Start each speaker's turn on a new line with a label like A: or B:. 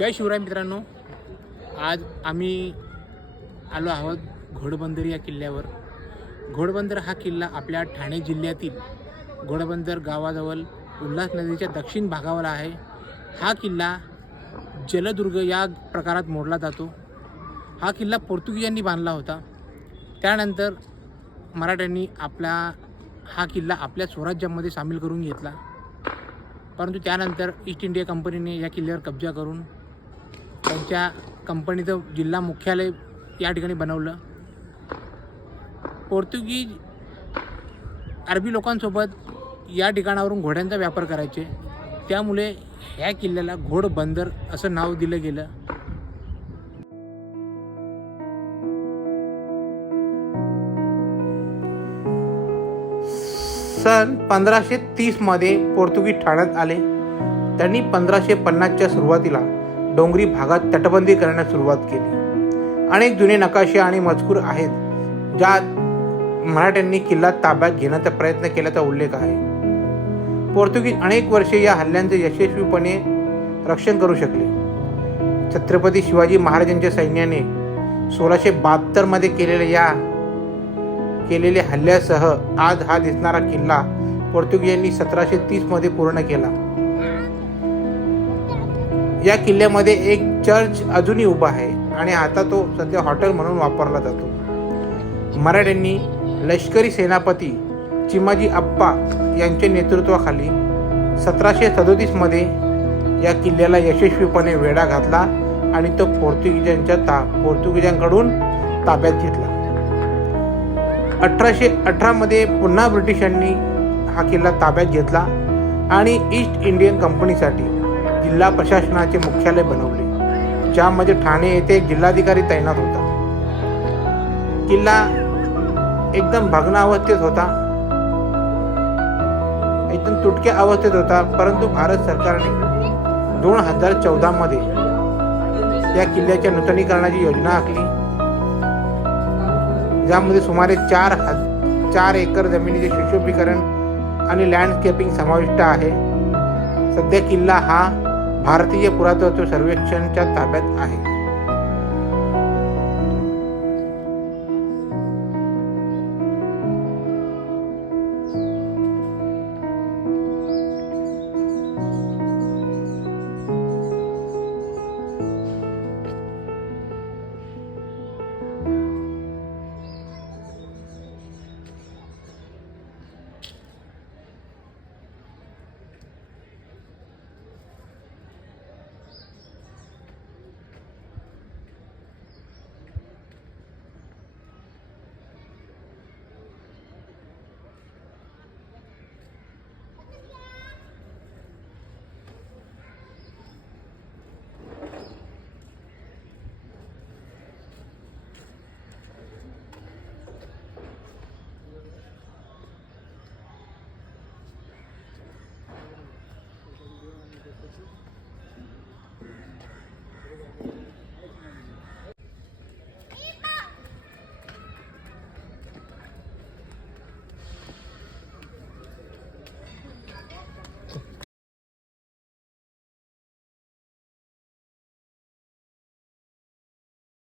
A: जय शिवराय मित्रांनो. आज आम्ही आलो आहोत घोडबंदर या किल्ल्यावर. घोडबंदर हा किल्ला आपल्या ठाणे जिल्ह्यातील घोडबंदर गावाजवळ उल्हास नदीच्या दक्षिण भागावर आहे. हा किल्ला जलदुर्ग या प्रकारात मोडला जातो. हा किल्ला पोर्तुगीजांनी बांधला होता. त्यानंतर मराठ्यांनी आपला हा किल्ला आपल्या स्वराज्यामध्ये सामील करून घेतला. परंतु त्यानंतर ईस्ट इंडिया कंपनीने या किल्ल्यावर कब्जा करून त्यांच्या कंपनीचं जिल्हा मुख्यालय या ठिकाणी बनवलं. पोर्तुगीज अरबी लोकांसोबत या ठिकाणावरून घोड्यांचा व्यापार करायचे. त्यामुळे ह्या किल्ल्याला घोडबंदर असं नाव दिलं गेलं. सन पंधराशे तीसमध्ये पोर्तुगीज ठाण्यात आले. त्यांनी पंधराशे पन्नासच्या सुरुवातीला डोंगरी भागात तटबंदी करण्यास सुरुवात केली. अनेक जुने नकाशे आणि मजकूर आहेत ज्यात मराठ्यांनी किल्ला ताब्यात घेण्याचा प्रयत्न केल्याचा उल्लेख आहे. पोर्तुगीज अनेक वर्षे या हल्ल्यांचे यशस्वीपणे रक्षण करू शकले. छत्रपती शिवाजी महाराजांच्या सैन्याने सोळाशे बहात्तरमध्ये केलेल्या या केलेल्या हल्ल्यासह आज हा दिसणारा किल्ला पोर्तुगीजांनी सतराशे तीसमध्ये पूर्ण केला. या किल्ल्यामध्ये एक चर्च अजूनही उभा आहे आणि आता तो सध्या हॉटेल म्हणून वापरला जातो. मराठ्यांनी लष्करी सेनापती चिमाजी अप्पा यांच्या नेतृत्वाखाली सतराशे सदोतीसमध्ये या किल्ल्याला यशस्वीपणे वेढा घातला आणि तो पोर्तुगीजांच्या ता पोर्तुगीजांकडून ताब्यात घेतला. अठराशे अठरामध्ये पुन्हा ब्रिटिशांनी हा किल्ला ताब्यात घेतला आणि ईस्ट इंडियन कंपनीसाठी जिल्हा प्रशासनाचे मुख्यालय बनवले. ज्यामध्ये ठाणे येथे जिल्हाधिकारी तैनात होता. किल्ला एकदम भग्न अवस्थेत होता. एकदम तुटक्या अवस्थेत होता परंतु भारत सरकारने दोन हजार चौदामध्ये या किल्ल्याच्या नूतनीकरणाची योजना आखली. ज्यामध्ये सुमारे चार हज चार एकर जमिनीचे सुशोभीकरण आणि लँडस्केपिंग समाविष्ट आहे. सध्या किल्ला हा भारतीय पुरातत्व सर्वेक्षणच्या ताब्यात आहे.